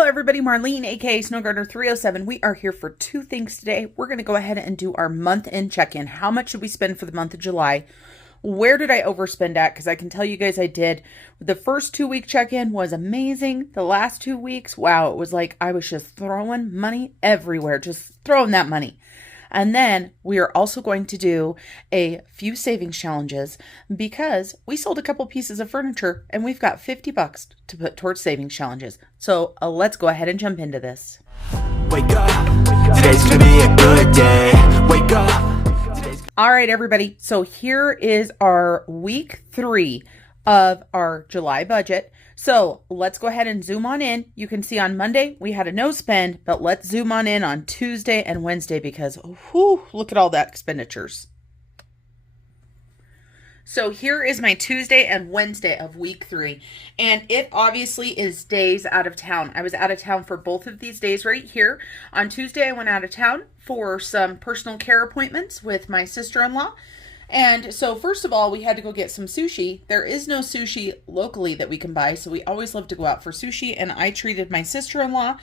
Hello everybody, Marlene, aka Snowgartner 307. We are here for two things today. We're going to go ahead and do our month-end check-in. How much should we spend for the month of July? Where did I overspend at? Because I can tell you guys I did. The first 2-week check-in was amazing. The last 2 weeks, wow, it was like I was just throwing money everywhere. Just throwing that money. And then we are also going to do a few savings challenges because we sold a couple pieces of furniture and we've got $50 to put towards savings challenges. So let's go ahead and jump into this. Wake up, today's gonna be a good day. Wake up. All right, everybody. So here is our week 3 of our July budget. So let's go ahead and zoom on in. You can see on Monday we had a no spend, but let's zoom on in on Tuesday and Wednesday because whew, look at all that expenditures. So here is my Tuesday and Wednesday of week 3. And it obviously is days out of town. I was out of town for both of these days right here. On Tuesday, I went out of town for some personal care appointments with my sister-in-law. And so first of all, we had to go get some sushi. There is no sushi locally that we can buy, so we always love to go out for sushi. And I treated my sister-in-law.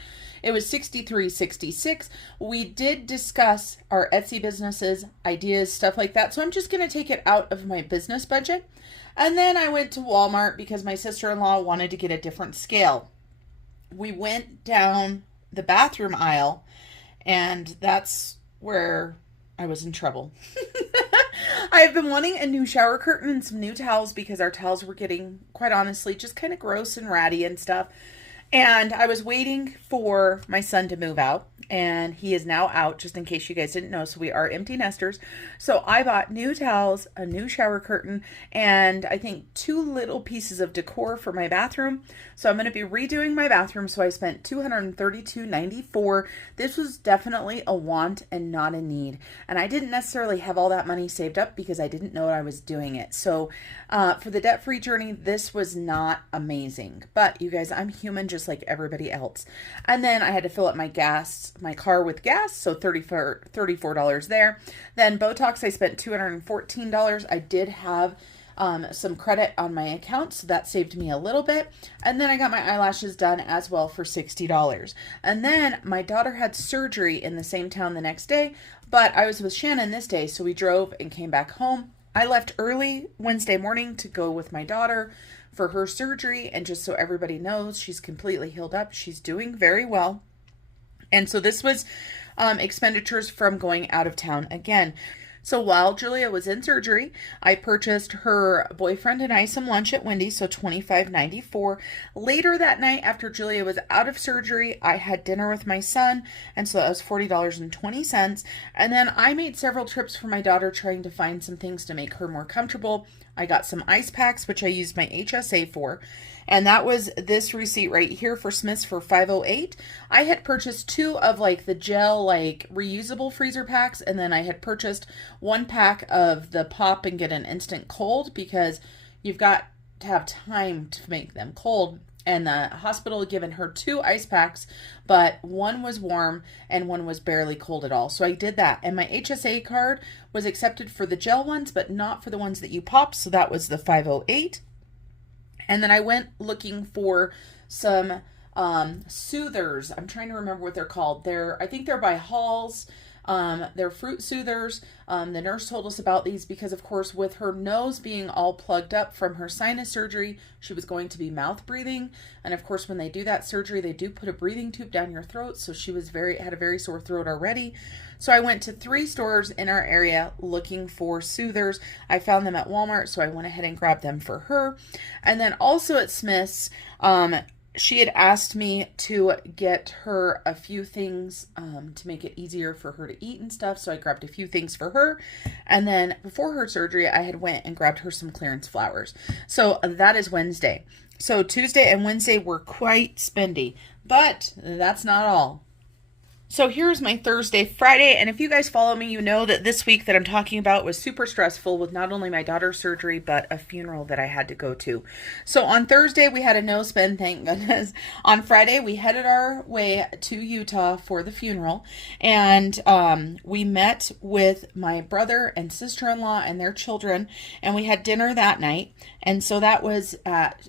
It was $63.66. We did discuss our Etsy businesses, ideas, stuff like that. So I'm just going to take it out of my business budget. And then I went to Walmart because my sister-in-law wanted to get a different scale. We went down the bathroom aisle, and that's where I was in trouble. I've been wanting a new shower curtain and some new towels because our towels were getting, quite honestly, just kind of gross and ratty and stuff. And I was waiting for my son to move out, and he is now out, just in case you guys didn't know. So we are empty nesters. So I bought new towels, a new shower curtain, and I think 2 little pieces of decor for my bathroom. So I'm going to be redoing my bathroom. So I spent $232.94. This was definitely a want and not a need. And I didn't necessarily have all that money saved up because I didn't know I was doing it. So for the debt-free journey, this was not amazing. But you guys, I'm human just like everybody else. And then I had to fill up my car with gas, so $34 there. Then Botox, I spent $214. I did have some credit on my account, so that saved me a little bit. And then I got my eyelashes done as well for $60. And then my daughter had surgery in the same town the next day, but I was with Shannon this day, so we drove and came back home. I left early Wednesday morning to go with my daughter for her surgery, and just so everybody knows, she's completely healed up. She's doing very well. And so this was expenditures from going out of town again. So while Julia was in surgery, I purchased her boyfriend and I some lunch at Wendy's, so $25.94. Later that night, after Julia was out of surgery, I had dinner with my son, and so that was $40.20. And then I made several trips for my daughter, trying to find some things to make her more comfortable. I got some ice packs, which I used my HSA for. And that was this receipt right here for Smith's for $5.08. I had purchased 2 of like the gel, like reusable freezer packs. And then I had purchased 1 pack of the pop and get an instant cold because you've got to have time to make them cold. And the hospital had given her 2 ice packs, but 1 was warm and 1 was barely cold at all. So I did that. And my HSA card was accepted for the gel ones, but not for the ones that you pop. So that was the $5.08. And then I went looking for some soothers. I'm trying to remember what they're called. I think they're by Halls. They're fruit soothers. The nurse told us about these because, of course, with her nose being all plugged up from her sinus surgery, she was going to be mouth breathing. And of course, when they do that surgery, they do put a breathing tube down your throat. So she was had a very sore throat already. So I went to 3 stores in our area looking for soothers. I found them at Walmart, so I went ahead and grabbed them for her. And then also at Smith's, she had asked me to get her a few things to make it easier for her to eat and stuff. So I grabbed a few things for her. And then before her surgery, I had went and grabbed her some clearance flowers. So that is Wednesday. So Tuesday and Wednesday were quite spendy, but that's not all. So here's my Thursday, Friday, and if you guys follow me, you know that this week that I'm talking about was super stressful with not only my daughter's surgery, but a funeral that I had to go to. So on Thursday, we had a no spend, thank goodness. On Friday, we headed our way to Utah for the funeral, and we met with my brother and sister-in-law and their children, and we had dinner that night. And so that was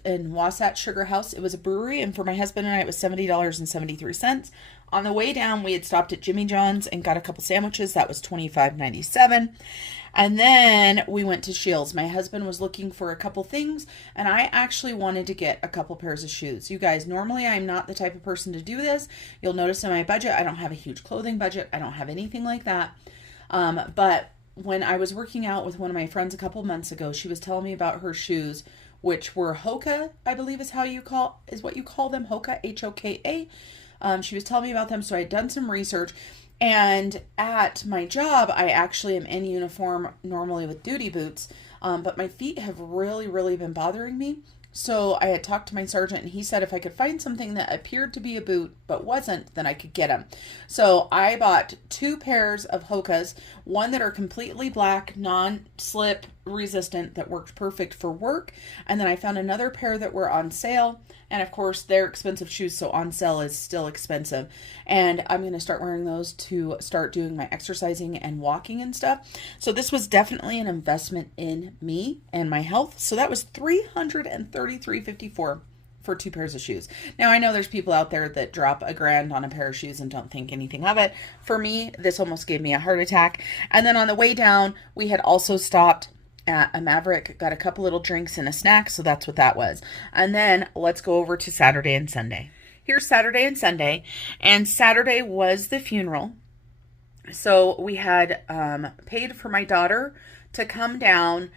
in Wasatch Sugar House. It was a brewery, and for my husband and I, it was $70.73. On the way down, we had stopped at Jimmy John's and got a couple sandwiches. That was $25.97. And then we went to Shields. My husband was looking for a couple things, and I actually wanted to get a couple pairs of shoes. You guys, normally I'm not the type of person to do this. You'll notice in my budget, I don't have a huge clothing budget. I don't have anything like that. But when I was working out with one of my friends a couple months ago, she was telling me about her shoes, which were Hoka, I believe is what you call them, Hoka, Hoka. She was telling me about them, so I had done some research. And at my job, I actually am in uniform normally with duty boots, but my feet have really been bothering me. So I had talked to my sergeant, and he said if I could find something that appeared to be a boot but wasn't, then I could get them. So I bought 2 pairs of Hokas, one that are completely black, non-slip resistant, that worked perfect for work, and then I found another pair that were on sale. And of course, they're expensive shoes, so on sale is still expensive. And I'm going to start wearing those to start doing my exercising and walking and stuff. So this was definitely an investment in me and my health. So that was $333.54 for 2 pairs of shoes. Now, I know there's people out there that drop $1,000 on a pair of shoes and don't think anything of it. For me, this almost gave me a heart attack. And then on the way down, we had also stopped at a Maverick, got a couple little drinks and a snack, so that's what that was. And then let's go over to Saturday and Sunday. Here's Saturday and Sunday, and Saturday was the funeral. So we had paid for my daughter to come down.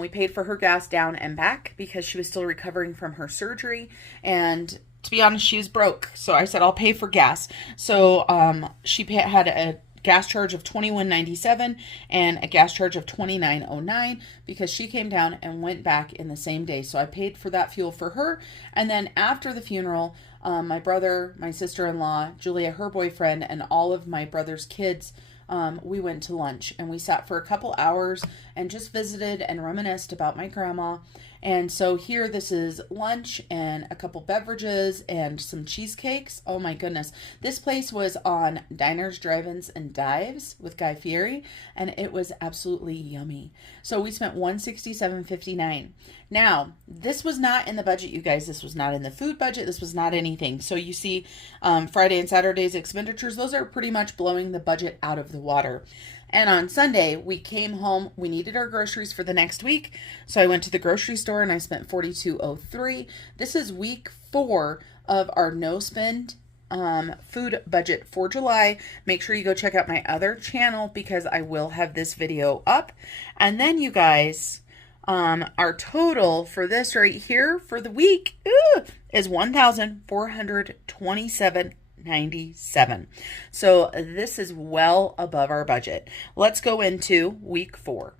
We paid for her gas down and back because she was still recovering from her surgery, and to be honest, she was broke. So I said, I'll pay for gas. So she had a gas charge of $21.97 and a gas charge of $29.09 because she came down and went back in the same day. So I paid for that fuel for her. And then after the funeral, my brother, my sister-in-law, Julia, her boyfriend, and all of my brother's kids, we went to lunch, and we sat for a couple hours and just visited and reminisced about my grandma. And so here, this is lunch and a couple beverages and some cheesecakes. Oh my goodness. This place was on Diners, Drive-Ins, and Dives with Guy Fieri, and it was absolutely yummy. So we spent $167.59. Now, this was not in the budget, you guys. This was not in the food budget. This was not anything. So you see Friday and Saturday's expenditures, those are pretty much blowing the budget out of the water. And on Sunday, we came home. We needed our groceries for the next week. So I went to the grocery store and I spent $42.03. This is week 4 of our no spend food budget for July. Make sure you go check out my other channel because I will have this video up. And then you guys, our total for this right here for the week is $1,427.97. So this is well above our budget. Let's go into week 4.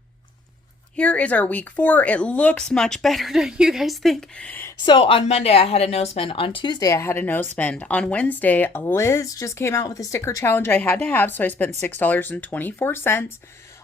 Here is our week 4. It looks much better, don't you guys think? So on Monday, I had a no spend. On Tuesday, I had a no spend. On Wednesday, Liz just came out with a sticker challenge I had to have, so I spent $6.24.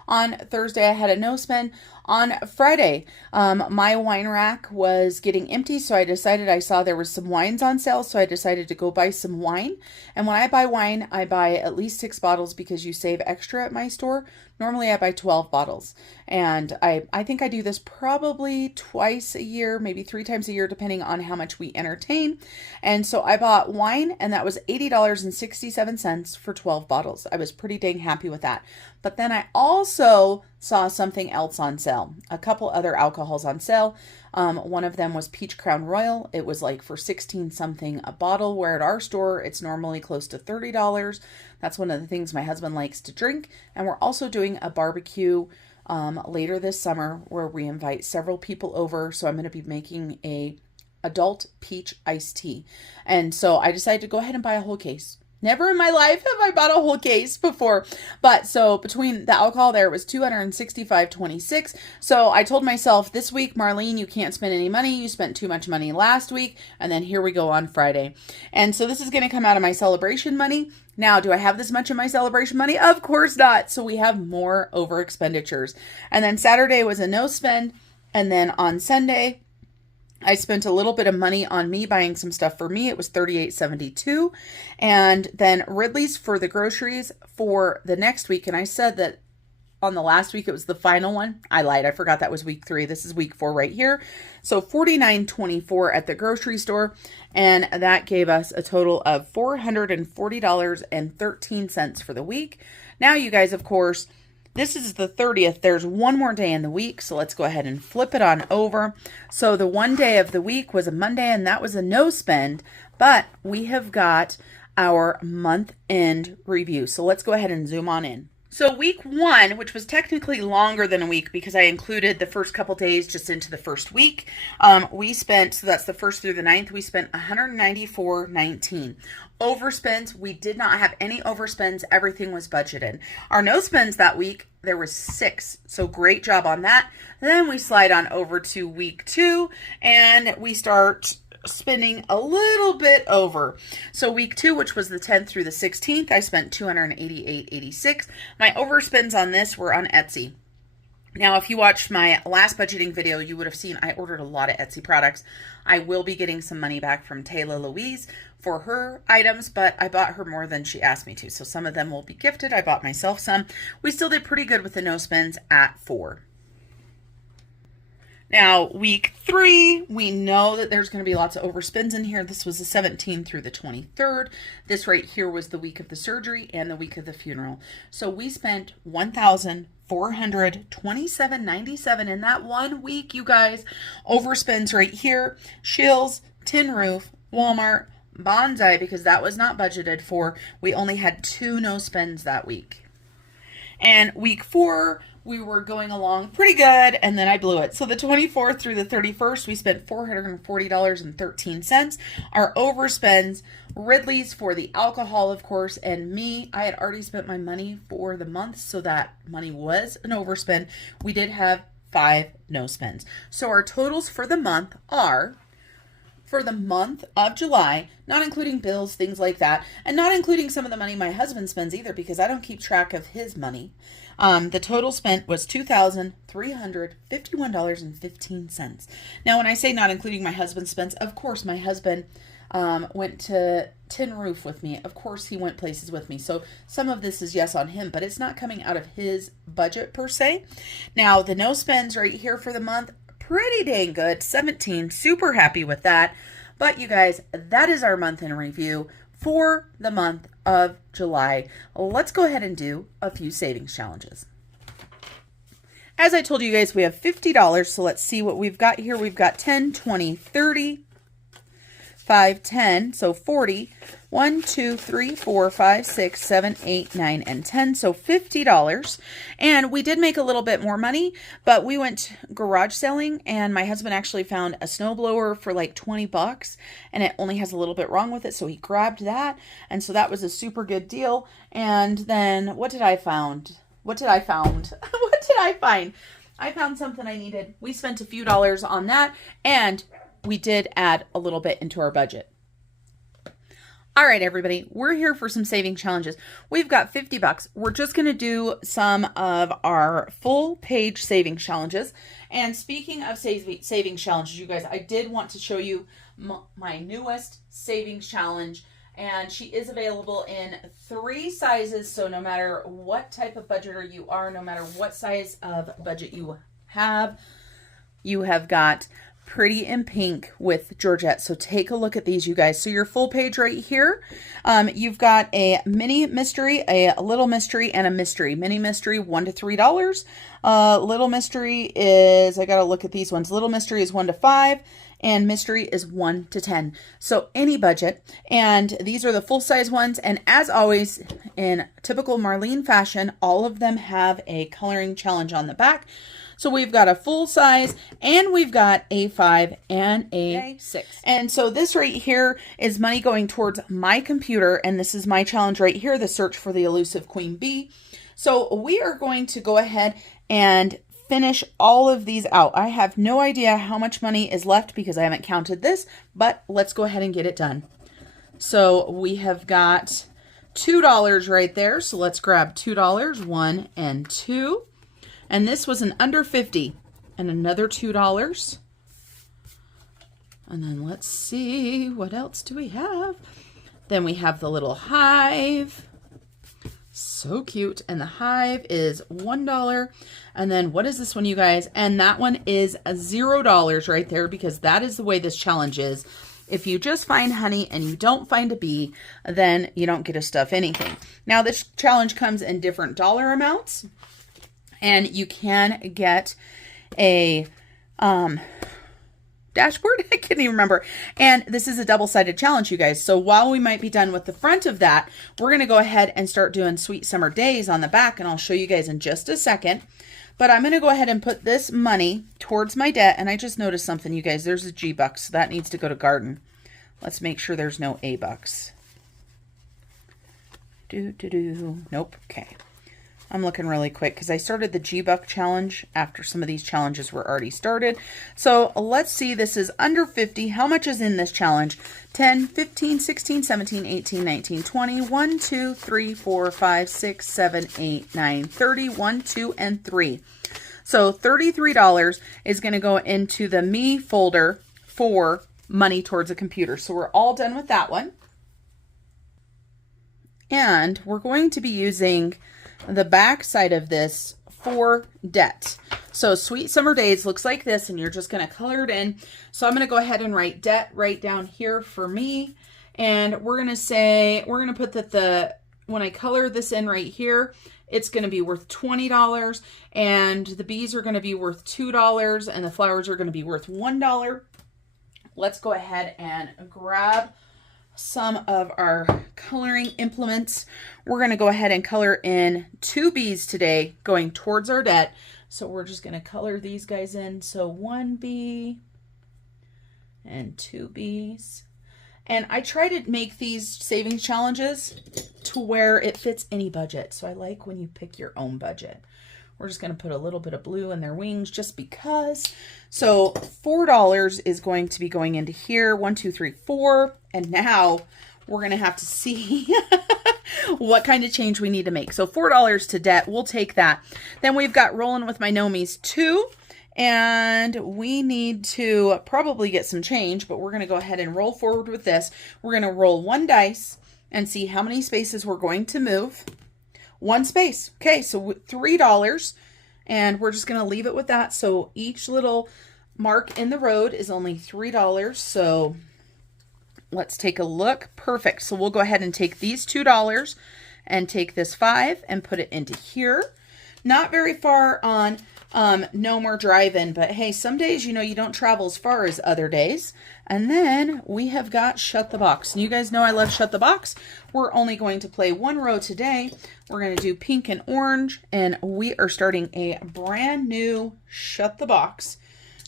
On Thursday, I had a no spend. On Friday, my wine rack was getting empty, so I saw there was some wines on sale, so I decided to go buy some wine. And when I buy wine, I buy at least 6 bottles because you save extra at my store. Normally, I buy 12 bottles. And I think I do this probably twice a year, maybe 3 times a year, depending on how much we entertain. And so I bought wine, and that was $80.67 for 12 bottles. I was pretty dang happy with that. But then I also saw something else on sale. A couple other alcohols on sale. One of them was Peach Crown Royal. It was like for 16 something a bottle, where at our store it's normally close to $30. That's one of the things my husband likes to drink. And we're also doing a barbecue later this summer where we invite several people over. So I'm going to be making a adult peach iced tea. And so I decided to go ahead and buy a whole case. Never in my life have I bought a whole case before. But so between the alcohol there, it was $265.26. So I told myself this week, Marlene, you can't spend any money. You spent too much money last week. And then here we go on Friday. And so this is going to come out of my celebration money. Now, do I have this much of my celebration money? Of course not. So we have more over expenditures. And then Saturday was a no spend. And then on Sunday, I spent a little bit of money on me buying some stuff for me. It was $38.72. And then Ridley's for the groceries for the next week. And I said that on the last week it was the final one. I lied. I forgot that was week 3. This is week 4 right here. So $49.24 at the grocery store. And that gave us a total of $440.13 for the week. Now, you guys, of course, this is the 30th. There's one more day in the week, so let's go ahead and flip it on over. So the one day of the week was a Monday, and that was a no spend, but we have got our month end review. So let's go ahead and zoom on in. So week 1, which was technically longer than a week because I included the first couple days just into the first week, we spent, so that's the 1st through the 9th, we spent $194.19. Overspends, we did not have any overspends. Everything was budgeted. Our no spends that week, there was 6. So great job on that. Then we slide on over to week 2 and we start spending a little bit over. So week 2, which was the 10th through the 16th, I spent $288.86. My overspends on this were on Etsy. Now, if you watched my last budgeting video, you would have seen I ordered a lot of Etsy products. I will be getting some money back from Taylor Louise for her items, but I bought her more than she asked me to. So some of them will be gifted. I bought myself some. We still did pretty good with the no spends at 4. Now, week 3, we know that there's going to be lots of overspends in here. This was the 17th through the 23rd. This right here was the week of the surgery and the week of the funeral. So we spent $1,427.97 in that 1 week, you guys. Overspends right here. Shills, Tin Roof, Walmart, Bonsai, because that was not budgeted for. We only had 2 no spends that week. And week 4, we were going along pretty good, and then I blew it. So the 24th through the 31st, we spent $440.13. Our overspends, Ridley's for the alcohol, of course, and me, I had already spent my money for the month, so that money was an overspend. We did have 5 no spends. So our totals for the month are, for the month of July, not including bills, things like that, and not including some of the money my husband spends either, because I don't keep track of his money. The total spent was $2,351.15. Now, when I say not including my husband's spends, of course, my husband went to Tin Roof with me. Of course, he went places with me. So some of this is yes on him, but it's not coming out of his budget per se. Now, the no spends right here for the month, pretty dang good. 17, super happy with that. But you guys, that is our month in review for the month of July. Let's go ahead and do a few savings challenges. As I told you guys, we have $50, so let's see what we've got here. We've got 10, 20, 30, 5, 10, so 40, 1, 2, 3, 4, 5, 6, 7, 8, 9, and 10, so $50. And we did make a little bit more money, but we went garage selling, and my husband actually found a snowblower for like 20 bucks, and it only has a little bit wrong with it, so he grabbed that, and so that was a super good deal. And then what did I find? What did I find? What did I find? I found something I needed. We spent a few dollars on that, and we did add a little bit into our budget. All right, everybody, we're here for some saving challenges. We've got 50 bucks. We're just going to do some of our full page saving challenges. And speaking of saving challenges, you guys, I did want to show you my newest savings challenge. And she is available in 3 sizes. So no matter what type of budgeter you are, no matter what size of budget you have got Pretty in Pink with Georgette. So take a look at these, you guys. So your full page right here, you've got a mini mystery, a little mystery, and a mystery. Mini mystery, $1 to $3. Little mystery is, I got to look at these ones. Little mystery is $1 to $5. And mystery is $1 to $10. So any budget. And these are the full size ones. And as always, in typical Marlene fashion, all of them have a coloring challenge on the back. So we've got a full size and we've got a 5 and a 6. And so this right here is money going towards my computer. And this is my challenge right here, the search for the elusive Queen Bee. So we are going to go ahead and finish all of these out. I have no idea how much money is left because I haven't counted this, but let's go ahead and get it done. So we have got $2 right there. So let's grab $2, 1 and 2. And this was an under 50 and another $2. And then let's see, what else do we have? Then we have the little hive. So cute. And the hive is $1. And then what is this one, you guys? And that one is $0 right there, because that is the way this challenge is. If you just find honey and you don't find a bee, then you don't get to stuff anything. Now this challenge comes in different dollar amounts, and you can get a dashboard. I can't even remember. And this is a double-sided challenge, you guys. So while we might be done with the front of that, we're going to go ahead and start doing Sweet Summer Days on the back, and I'll show you guys in just a second. But I'm going to go ahead and put this money towards my debt. And I just noticed something, you guys. There's a G bucks, so that needs to go to garden. Let's make sure there's no A bucks. Nope. Okay. I'm looking really quick because I started the G-Buck challenge after some of these challenges were already started. So let's see, this is under 50. How much is in this challenge? 10, 15, 16, 17, 18, 19, 20, 1, 2, 3, 4, 5, 6, 7, 8, 9, 30, 1, 2, and 3. So $33 is going to go into the me folder for money towards a computer. So we're all done with that one. And we're going to be using the back side of this for debt. So Sweet Summer Days looks like this, and you're just going to color it in. So I'm going to go ahead and write debt right down here for me. And we're going to say, we're going to put that when I color this in right here, it's going to be worth $20, and the bees are going to be worth $2, and the flowers are going to be worth $1. Let's go ahead and grab some of our coloring implements. We're going to go ahead and color in 2 bees today going towards our debt. So we're just going to color these guys in. So 1 bee and 2 bees. And I try to make these savings challenges to where it fits any budget. So I like when you pick your own budget. We're just going to put a little bit of blue in their wings just because. So $4 is going to be going into here. 1, 2, 3, 4. And now we're going to have to see what kind of change we need to make. So $4 to debt. We'll take that. Then we've got Rollin with My Gnomies 2. And we need to probably get some change, but we're going to go ahead and roll forward with this. We're going to roll 1 dice and see how many spaces we're going to move. 1 space. Okay, so $3, and we're just going to leave it with that. So each little mark in the road is only $3. So let's take a look. Perfect. So we'll go ahead and take these $2 and take this 5 and put it into here. Not very far on No More Drive-In, but hey, some days, you know, you don't travel as far as other days. And then we have got Shut the Box. And you guys know I love Shut the Box. We're only going to play 1 row today. We're going to do pink and orange, and we are starting a brand new Shut the Box.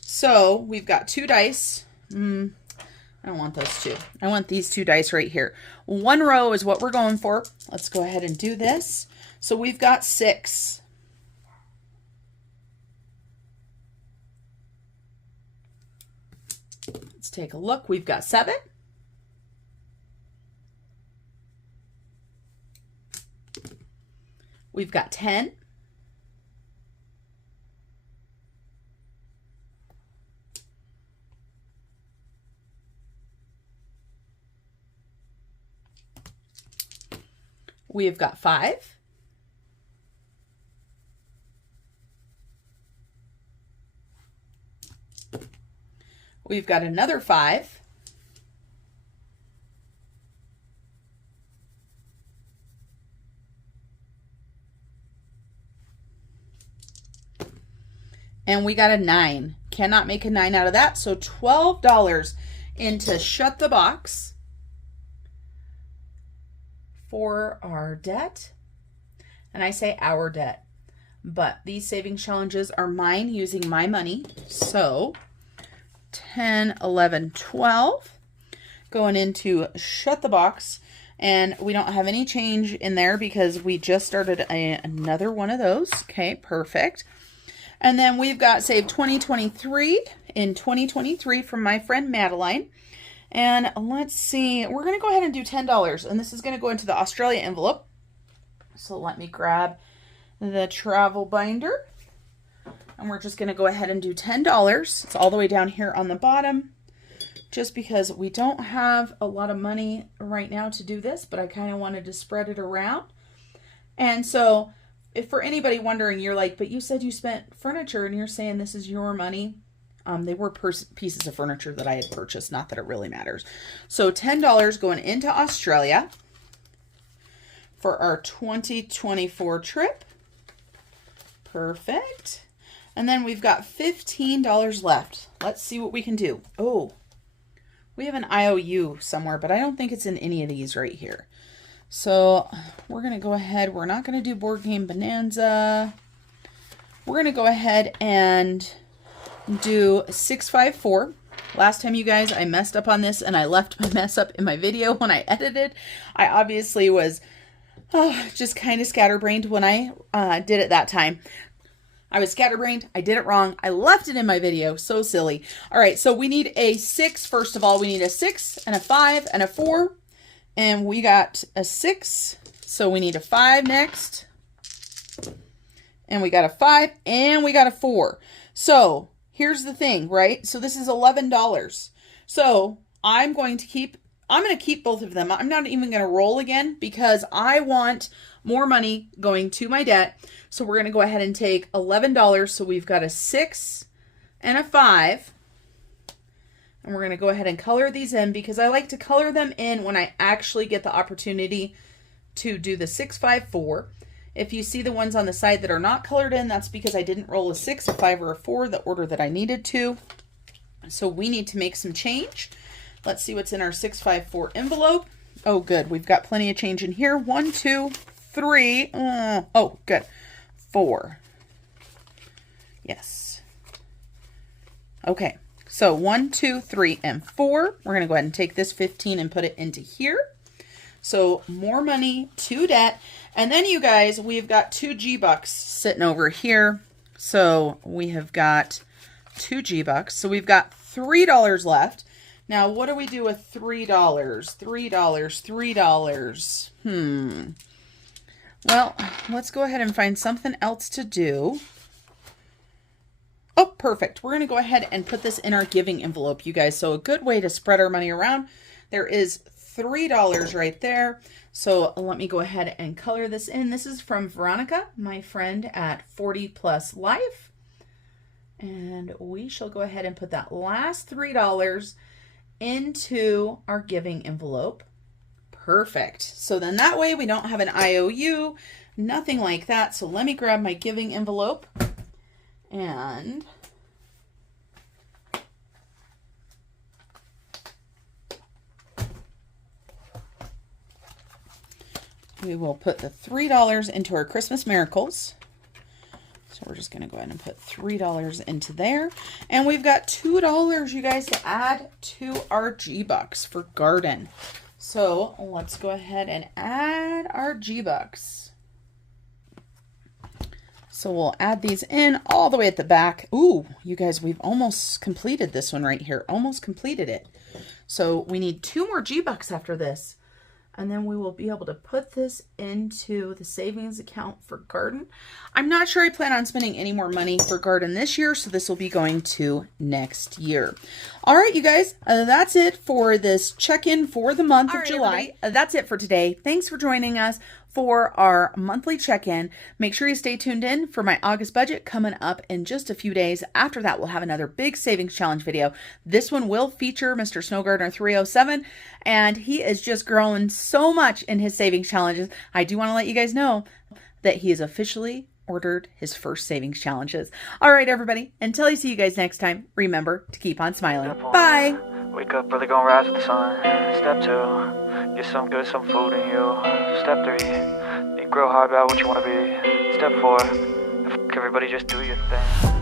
So we've got 2 dice. I don't want those 2. I want these 2 dice right here. 1 row is what we're going for. Let's go ahead and do this. So we've got 6. Let's take a look. We've got 7. We've got 10. We've got 5. We've got another 5. And we got a 9. Cannot make a 9 out of that. So $12 into Shut the Box for our debt. And I say our debt. but these savings challenges are mine using my money. So 10, 11, 12 going into shut the box, and we don't have any change in there because we just started another one of those. Okay, perfect. And then we've got save 2023 in 2023 from my friend Madeline. And let's see, we're going to go ahead and do $10, and this is going to go into the Australia envelope. So let me grab the travel binder, and we're just going to go ahead and do $10. It's all the way down here on the bottom, just because we don't have a lot of money right now to do this, but I kind of wanted to spread it around. And so if for anybody wondering, you're like, but you said you spent furniture and you're saying this is your money. They were pieces of furniture that I had purchased, not that it really matters. So $10 going into Australia for our 2024 trip. Perfect. And then we've got $15 left. Let's see what we can do. Oh, we have an IOU somewhere, but I don't think it's in any of these right here. So we're going to go ahead. We're not going to do Boardgame Bonanza. We're going to go ahead and do 654. Last time, you guys, I messed up on this and I left my mess up in my video when I edited. I obviously was just kind of scatterbrained when I did it that time. I was scatterbrained. I did it wrong. I left it in my video. So silly. All right, so we need a 6. First of all, we need a 6 and a 5 and a 4. And we got a 6. So we need a 5 next. And we got a 5 and we got a 4. So here's the thing, right? So this is $11. So I'm going to keep both of them. I'm not even going to roll again because I want more money going to my debt. So we're going to go ahead and take $11. So we've got a 6 and a 5. And we're going to go ahead and color these in because I like to color them in when I actually get the opportunity to do the 654. If you see the ones on the side that are not colored in, that's because I didn't roll a 6, a 5, or a 4, the order that I needed to. So we need to make some change. Let's see what's in our 654 envelope. Oh, good. We've got plenty of change in here. 1, 2, 3. Oh, good. 4. Yes. Okay. So 1, 2, 3, and 4. We're going to go ahead and take this 15 and put it into here. So more money to debt. And then, you guys, we've got 2 G-Bucks sitting over here. So we have got 2 G-Bucks. So we've got $3 left. Now, what do we do with $3? $3. Well, let's go ahead and find something else to do. Oh, perfect. We're going to go ahead and put this in our giving envelope, you guys. So a good way to spread our money around. There is $3 right there. So let me go ahead and color this in. This is from Veronica, my friend at 40 Plus Life. And we shall go ahead and put that last $3 into our giving envelope. Perfect. So then that way we don't have an IOU, nothing like that. So let me grab my giving envelope and we will put the $3 into our Christmas Miracles. So we're just going to go ahead and put $3 into there. And we've got $2, you guys, to add to our G-Bucks for garden. So let's go ahead and add our G-Bucks. So we'll add these in all the way at the back. Ooh, you guys, we've almost completed this one right here. Almost completed it. So we need 2 more G-Bucks after this. And then we will be able to put this into the savings account for garden. I'm not sure I plan on spending any more money for garden this year, so this will be going to next year. All right, you guys, that's it for this check-in for the month of July. That's it for today. Thanks for joining us for our monthly check-in. Make sure you stay tuned in for my August budget coming up in just a few days. After that, we'll have another big savings challenge video. This one will feature Mr. Snow Gardener 307, and he is just growing so much in his savings challenges. I do want to let you guys know that he has officially ordered his first savings challenges. All right, everybody, until I see you guys next time, remember to keep on smiling. Bye. Wake up early, gonna rise with the sun. Step 2, get some food in you. Step 3, think real hard about what you wanna be. Step 4, Everybody just do your thing.